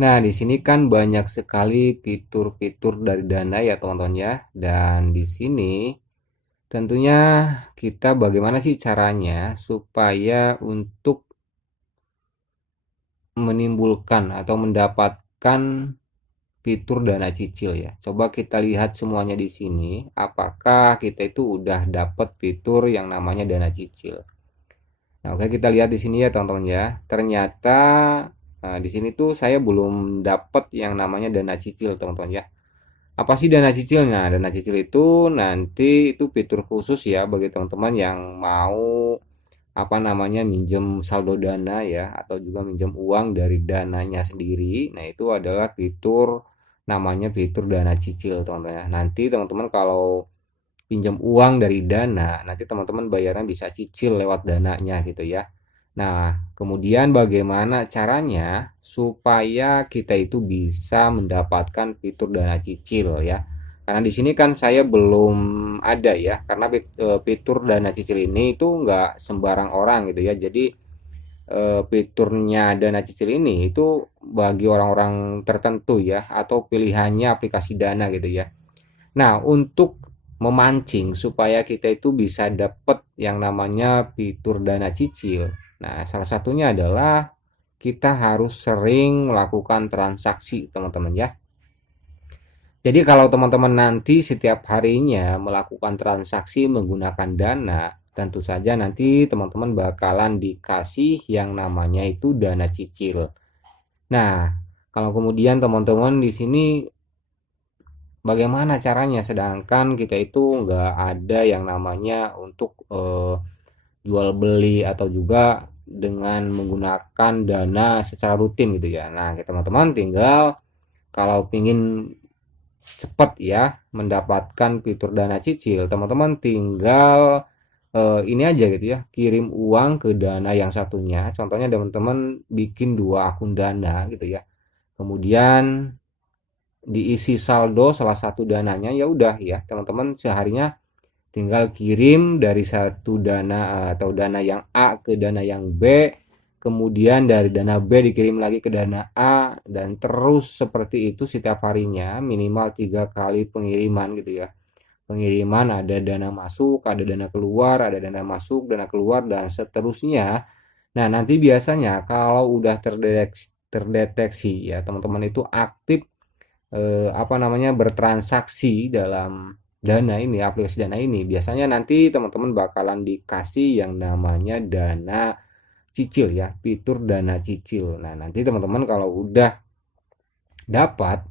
Nah, di sini kan banyak sekali fitur-fitur dari Dana ya teman-teman ya. Dan di sini tentunya kita bagaimana sih caranya supaya untuk menimbulkan atau mendapatkan fitur dana cicil ya. Coba kita lihat semuanya di sini, apakah kita itu udah dapat fitur yang namanya dana cicil. Nah, oke kita lihat di sini ya teman-teman ya. Ternyata di sini tuh saya belum dapat yang namanya dana cicil teman-teman ya. Apa sih dana cicil? Nah, dana cicil itu nanti itu fitur khusus ya bagi teman-teman yang mau apa namanya minjem saldo dana ya atau juga minjem uang dari dananya sendiri. Nah, itu adalah fitur namanya fitur dana cicil teman-teman ya. Nanti teman-teman kalau pinjam uang dari dana, nanti teman-teman bayarnya bisa cicil lewat dananya gitu ya. Nah, kemudian bagaimana caranya supaya kita itu bisa mendapatkan fitur dana cicil ya. Karena di sini kan saya belum ada ya, karena fitur dana cicil ini itu nggak sembarang orang gitu ya. Jadi fiturnya dana cicil ini itu bagi orang-orang tertentu ya, atau pilihannya aplikasi dana gitu ya. Nah, untuk memancing supaya kita itu bisa dapat yang namanya fitur dana cicil. Nah, salah satunya adalah kita harus sering melakukan transaksi, teman-teman ya. Jadi kalau teman-teman nanti setiap harinya melakukan transaksi menggunakan dana, tentu saja nanti teman-teman bakalan dikasih yang namanya itu dana cicil. Nah, kalau kemudian teman-teman di sini bagaimana caranya? Sedangkan kita itu nggak ada yang namanya untuk jual beli atau juga dengan menggunakan dana secara rutin gitu ya. Nah, teman-teman tinggal kalau ingin cepat ya mendapatkan fitur dana cicil, teman-teman tinggal ini aja gitu ya, kirim uang ke dana yang satunya. Contohnya teman-teman bikin dua akun dana gitu ya. Kemudian diisi saldo salah satu dananya ya udah ya teman-teman seharinya tinggal kirim dari satu dana atau dana yang A ke dana yang B, kemudian dari dana B dikirim lagi ke dana A, dan terus seperti itu setiap harinya minimal 3 kali pengiriman gitu ya. Pengiriman ada dana masuk, ada dana keluar, ada dana masuk, dana keluar, dan seterusnya. Nah, nanti biasanya kalau udah terdeteksi ya teman-teman itu aktif apa namanya bertransaksi dalam dana ini, aplikasi dana ini, biasanya nanti teman-teman bakalan dikasih yang namanya dana cicil ya, fitur dana cicil. Nah, nanti teman-teman kalau udah dapat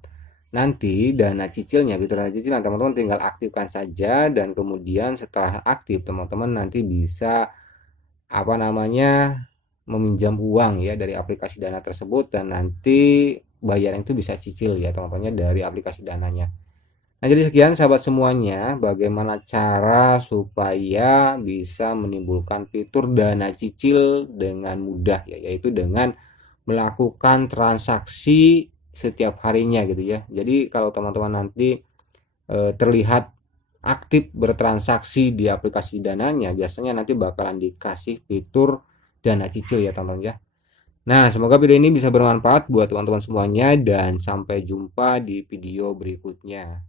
nanti dana cicilnya, fitur dana cicil, nah, teman-teman tinggal aktifkan saja, dan kemudian setelah aktif teman-teman nanti bisa apa namanya meminjam uang ya dari aplikasi dana tersebut, dan nanti bayaran itu bisa cicil ya teman-teman dari aplikasi dananya. Nah, jadi sekian sahabat semuanya, bagaimana cara supaya bisa menimbulkan fitur dana cicil dengan mudah ya, yaitu dengan melakukan transaksi setiap harinya gitu ya. Jadi kalau teman-teman nanti terlihat aktif bertransaksi di aplikasi dananya, biasanya nanti bakalan dikasih fitur dana cicil ya teman-teman ya. Nah, semoga video ini bisa bermanfaat buat teman-teman semuanya, dan sampai jumpa di video berikutnya.